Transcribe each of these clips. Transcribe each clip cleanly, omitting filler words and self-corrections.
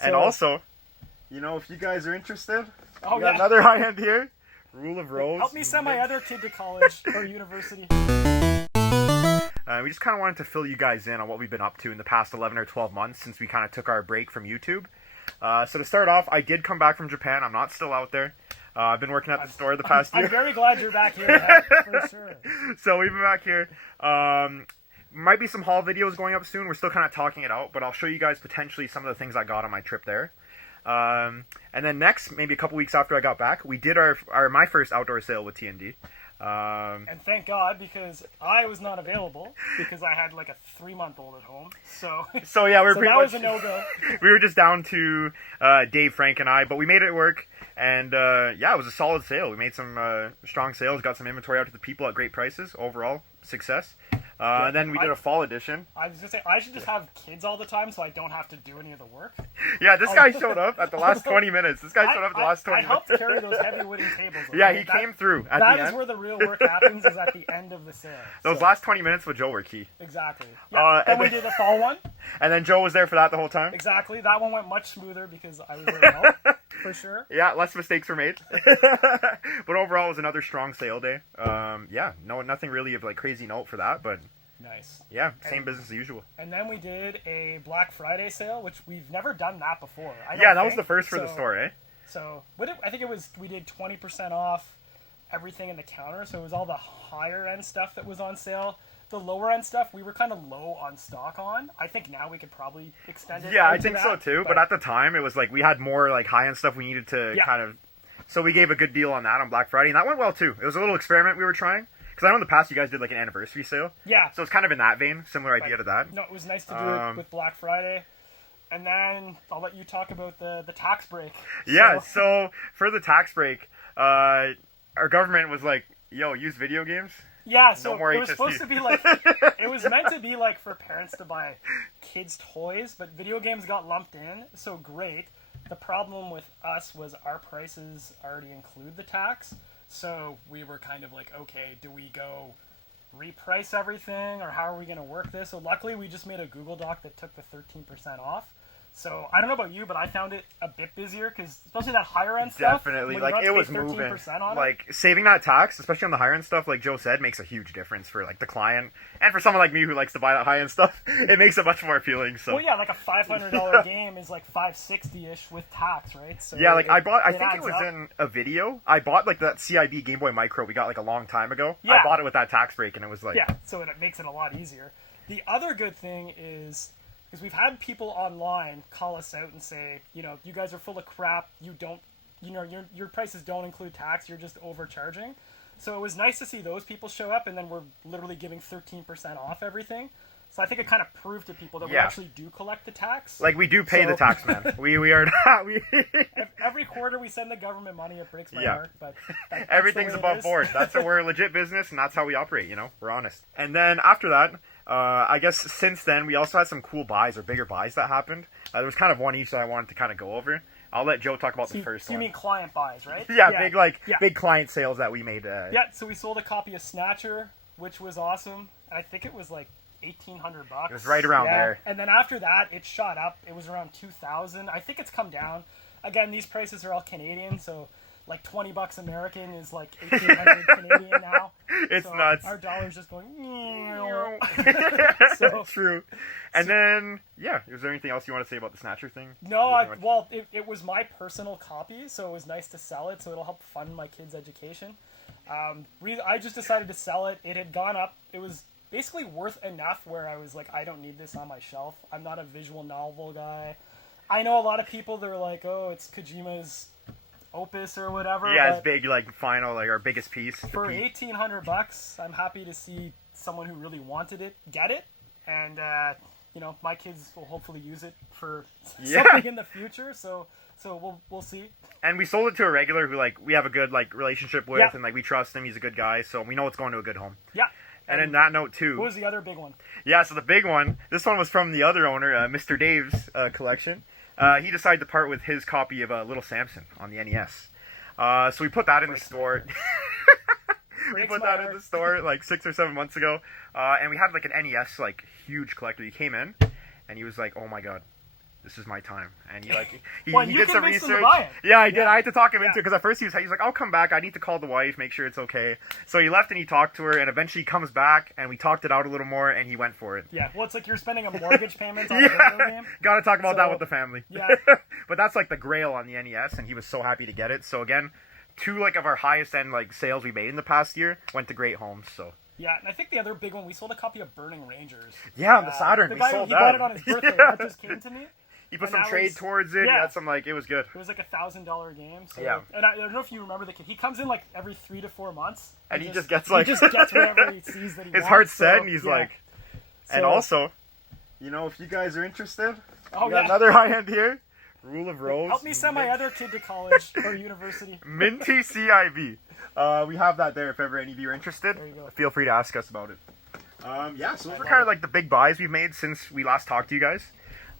And also, you know, if you guys are interested, Oh, we got yeah. another high end here. Rule of Rose. Help me send my other kid to college or university. We just kind of wanted to fill you guys in on what we've been up to in the past 11 or 12 months since we kind of took our break from YouTube. So to start off, I did come back from Japan. I'm not still out there. I've been working at the store the past year. I'm very glad you're back here, Matt, for sure. So we've been back here. Might be some haul videos going up soon. We're still kind of talking it out, but I'll show you guys potentially some of the things I got on my trip there. And then next, maybe a couple weeks after I got back, we did my first outdoor sale with TND. And thank God, because I was not available because I had like a 3-month-old at home. So yeah, we were so pretty that much, was a no-go. We were just down to Dave, Frank, and I, but we made it work. And yeah, it was a solid sale. We made some strong sales, got some inventory out to the people at great prices. Overall, success. And then we did a fall edition. I was going to say, I should just have kids all the time so I don't have to do any of the work. Yeah, this guy showed up at the last 20 minutes. This guy showed up at the last 20 I helped minutes. carry those heavy wooden tables. Okay? Yeah, he came through at the That end. is where the real work happens, is at the end of the sale. Those last 20 minutes with Joe were key. Exactly. Yeah, and we did the fall one. And then Joe was there for that the whole time. Exactly. That one went much smoother because I was there to help, for sure. Yeah, less mistakes were made. But overall, it was another strong sale day. Yeah, nothing really of like crazy note for that, but nice. Yeah, same business as usual. And then we did a Black Friday sale, which we've never done that before. Yeah, that was the first for the store, eh? So I think we did 20% off everything in the counter. So it was all the higher end stuff that was on sale. The lower end stuff we were kind of low on stock on. I think now we could probably extend it. Yeah, I think so too. But at the time, it was like we had more like high end stuff we needed to kind of. So we gave a good deal on that on Black Friday, and that went well too. It was a little experiment we were trying. Because I know in the past you guys did like an anniversary sale. Yeah. So it's kind of in that vein, similar idea to that. No, it was nice to do it with Black Friday. And then I'll let you talk about the tax break. Yeah, so for the tax break, our government was like, yo, use video games. Yeah, so it was supposed to be like, it was meant to be like for parents to buy kids' toys, but video games got lumped in, so great. The problem with us was our prices already include the tax. So we were kind of like, okay, do we go reprice everything, or how are we going to work this? So luckily we just made a Google Doc that took the 13% off. So I don't know about you, but I found it a bit busier because especially that higher end stuff. Definitely, like it was moving. Like saving that tax, especially on the higher end stuff, like Joe said, makes a huge difference for like the client and for someone like me who likes to buy that high end stuff. It makes it much more appealing. So well, yeah, like a $500 game is like $560-ish with tax, right? So yeah, like I think it was in a video. I bought like that CIB Game Boy Micro we got like a long time ago. Yeah. I bought it with that tax break, and it was like so it makes it a lot easier. The other good thing is. Because we've had people online call us out and say, you know, you guys are full of crap. You don't, you know, your prices don't include tax. You're just overcharging. So it was nice to see those people show up, and then we're literally giving 13% off everything. So I think it kind of proved to people that we actually do collect the tax. Like we do pay the tax, man. we are not. Every quarter we send the government money. It breaks my heart, but everything's above board. That's how we're a legit business, and that's how we operate. You know, we're honest. And then after that. I guess since then, we also had some cool buys or bigger buys that happened. There was kind of one each that I wanted to kind of go over. I'll let Joe talk about the first one. You mean client buys, right? Yeah, big client sales that we made. Yeah, so we sold a copy of Snatcher, which was awesome. I think it was like $1,800. It was right around there. And then after that, it shot up. It was around $2,000. I think it's come down. Again, these prices are all Canadian, so like $20 American is like 1,800 Canadian now. It's nuts. Our dollar's just going. So true. And then, is there anything else you want to say about the Snatcher thing? No, it was my personal copy, so it was nice to sell it. So it'll help fund my kids' education. I just decided to sell it. It had gone up. It was basically worth enough where I was like, I don't need this on my shelf. I'm not a visual novel guy. I know a lot of people that are like, oh, it's Kojima's opus or whatever. Yeah, it's big, like final, like our biggest piece. For $1,800, I'm happy to see someone who really wanted it get it, and you know, my kids will hopefully use it for something in the future. So we'll see. And we sold it to a regular who like we have a good like relationship with, and like we trust him. He's a good guy, so we know it's going to a good home. Yeah. And in that note too. What was the other big one? Yeah, so the big one. This one was from the other owner, Mr. Dave's collection. He decided to part with his copy of Little Samson on the NES. So we put that in the store. We put that in the store like 6 or 7 months ago. And we had like an NES like huge collector. He came in and he was like, "Oh my god, this is my time. And he like he Well, you did some convinced him to research. buy it. Yeah, I did. Yeah. I had to talk him into Yeah. it because at first he's like, I'll come back. I need to call the wife, make sure it's okay. So he left and he talked to her, and eventually he comes back and we talked it out a little more, and he went for it. Yeah, well, it's like you're spending a mortgage payment on a video game. Got to talk about that So, with the family. yeah. But that's like the grail on the NES, and he was so happy to get it. So again, 2 like of our highest end like sales we made in the past year went to great homes. So Yeah, and I think the other big one, we sold a copy of Burning Rangers. yeah, on the Saturn, The we guy, sold he that. bought it on his birthday. Yeah. That just came to me. He put And some that trade was- towards it. yeah. He had some like it was good. It was like a $1,000 game. So, Yeah. And I don't know if you remember the kid. He comes in like every 3 to 4 months. And he just gets like he just gets whatever he sees that he his wants. heart's set, So, and he's yeah. like. And So- also, you know, if you guys are interested, Oh, we got yeah. another high end here. Rule of Rose. Help me send my other kid to college or university. Minty CIV. We have that there if ever any of you are interested. There you go. Feel free to ask us about it. Yeah, so those I are love kind of it. like the big buys we've made since we last talked to you guys.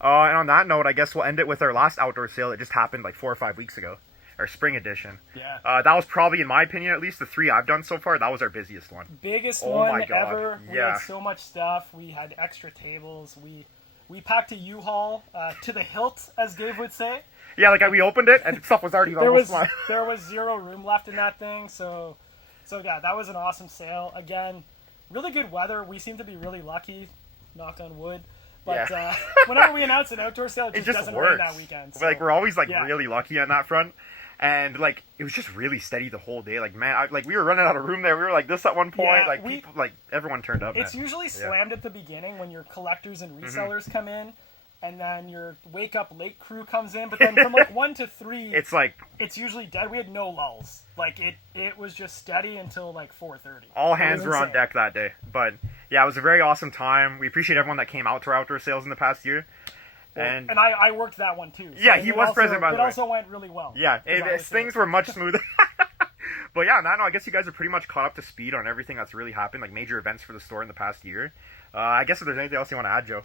And on that note, I guess we'll end it with our last outdoor sale. It just happened like 4 or 5 weeks ago. Our spring edition. Yeah. That was probably, in my opinion at least, the 3 I've done so far, that was our busiest one. Biggest Oh one my God. ever. We Yeah. had so much stuff. We had extra tables. We packed a U-Haul to the hilt, as Gabe would say. Yeah, like we opened it and stuff was already There almost was mine. there was 0 room left in that thing. So yeah, that was an awesome sale. Again, really good weather. We seem to be really lucky. Knock on wood. But Yeah. whenever we announce an outdoor sale, it It just, just doesn't works. rain that weekend. So, Like we're always like yeah. really lucky on that front. And like it was just really steady the whole day. Like man, like we were running out of room there. We were like this at one point. Yeah, like we- people, like everyone turned up. It's man. usually slammed at the beginning when your collectors and Mm-hmm. resellers come in, and then your wake up late crew comes in. But then from like 1 to 3, It's like it's usually dead. We had no lulls. Like it was just steady until like 4:30. all It hands was were on insane. deck that day. But yeah, it was a very awesome time. We appreciate everyone that came out to our outdoor sales in the past year. And I worked that one too. So Yeah, he it was also- present, by the It way. also went really well. yeah, 'Cause I was things were much smoother. But yeah, no, I guess you guys are pretty much caught up to speed on everything that's really happened, like major events for the store in the past year. I guess if there's anything else you want to add, Joe.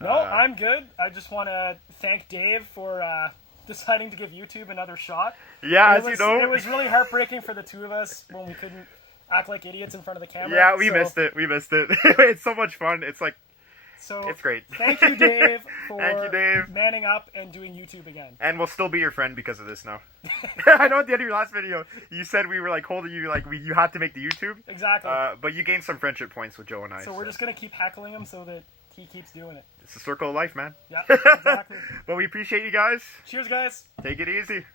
No, I'm good. I just want to thank Dave for deciding to give YouTube another shot. Yeah, It as was, you know. it was really heartbreaking for the two of us when we couldn't act like idiots in front of the camera. Yeah, we So- missed it. We missed it. It's so much fun. It's like, So it's great. Thank you, Dave, for Thank you, Dave. manning up and doing YouTube again. And we'll still be your friend because of this now. I know at the end of your last video, you said we were like holding you, like you had to make the YouTube. Exactly. But you gained some friendship points with Joe and I. so we're just gonna keep heckling him so that he keeps doing it. It's the circle of life, man. Yeah, exactly. But we appreciate you guys. Cheers, guys. Take it easy.